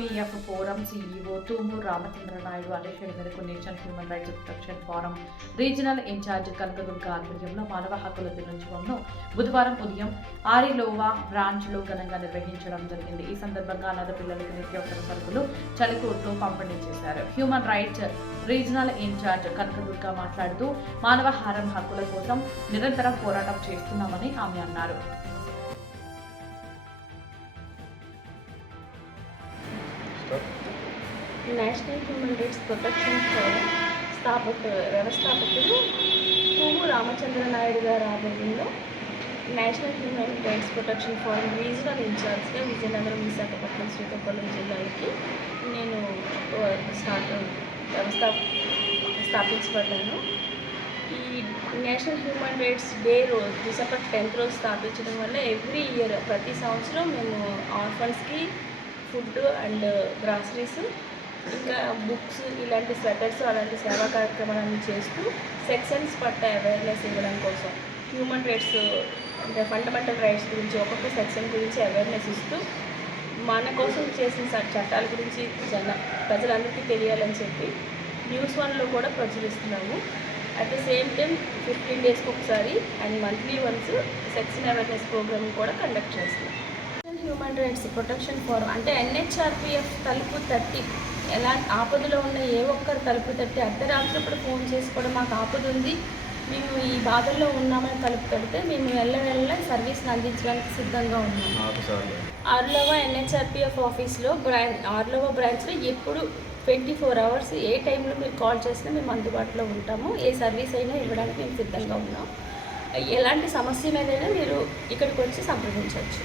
ఎన్హెచ్ఆర్పీఎఫ్ forum CEO Tumuru Ramachandra Naidu ఆదేశాల మేరకు national human rights protection forum regional incharge Kanakadurga ఆధ్వర్యంలో మానవ హక్కుల దినోత్సవంను బుధవారం ఉదయం ఆరిలోవా బ్రాంచ్లో ఘనంగా నిర్వహించడం జరిగింది. ఈ సందర్భంగా అనాథ పిల్లలకు నిత్యావసర సరుకులు, చలికోట్లు పంపిణీ చేశారు. Human rights regional incharge Kanakadurga మాట్లాడుతూ మానవహారం హక్కుల కోసం నిరంతరం పోరాటం చేస్తున్నామని ఆమె అన్నారు. National human rights protection forum వ్యవస్థాపకులు తూము రామచంద్ర నాయుడు గారి ఆధ్వర్యంలో national human rights protection forum regional ఇన్ఛార్జ్గా విజయనగరం, విశాఖపట్నం, శ్రీకాకుళం జిల్లాలకి నేను స్థాపించబడ్డాను. ఈ నేషనల్ హ్యూమన్ రైట్స్ డే రోజు డిసెంబర్ 10th రోజు స్థాపించడం వల్ల ఎవ్రీ ఇయర్ ప్రతి సంవత్సరం మేము ఆర్ఫన్స్కి ఫుడ్ అండ్ గ్రాసరీస్, ఇంకా బుక్స్, ఇలాంటి స్వెటర్స్, అలాంటి సేవా కార్యక్రమాలను చేస్తూ సెక్షన్స్ పట్ల అవేర్నెస్ ఇవ్వడం కోసం, హ్యూమన్ రైట్స్ అంటే ఫండమెంటల్ రైట్స్ గురించి ఒక్కొక్క సెక్షన్ గురించి అవేర్నెస్ ఇస్తూ మన కోసం చేసిన చట్టాల గురించి ప్రజలందరికీ తెలియాలని చెప్పి న్యూస్ 1లో కూడా ప్రచురిస్తున్నాము. అట్ ద సేమ్ టైం 15 daysకి ఒకసారి and monthly once section awareness programme కూడా కండక్ట్ చేస్తున్నాం. హ్యూమన్ రైట్స్ ప్రొటెక్షన్ ఫోరం అంటే ఎన్హెచ్ఆర్పీఎఫ్ తలుపు తట్టి, ఎలా ఆపదలో ఉన్న ఏ ఒక్కరు తలుపు తట్టి అర్ధరాత్రిప్పుడు ఫోన్ చేసి కూడా మాకు ఆపద ఉంది, మేము ఈ బాధల్లో ఉన్నామని తలుపు తడితే మేము వెళ్ళ సర్వీస్ని అందించడానికి సిద్ధంగా ఉన్నాము. ఆర్లోవా ఎన్హెచ్ఆర్పీఎఫ్ ఆఫీస్లో ఆర్లోవా బ్రాంచ్లో ఎప్పుడు 24 hours ఏ టైంలో మీరు కాల్ చేసినా మేము అందుబాటులో ఉంటాము. ఏ సర్వీస్ అయినా ఇవ్వడానికి మేము సిద్ధంగా ఉన్నాం. ఎలాంటి సమస్య మీదైనా మీరు ఇక్కడికి వచ్చి సంప్రదించవచ్చు.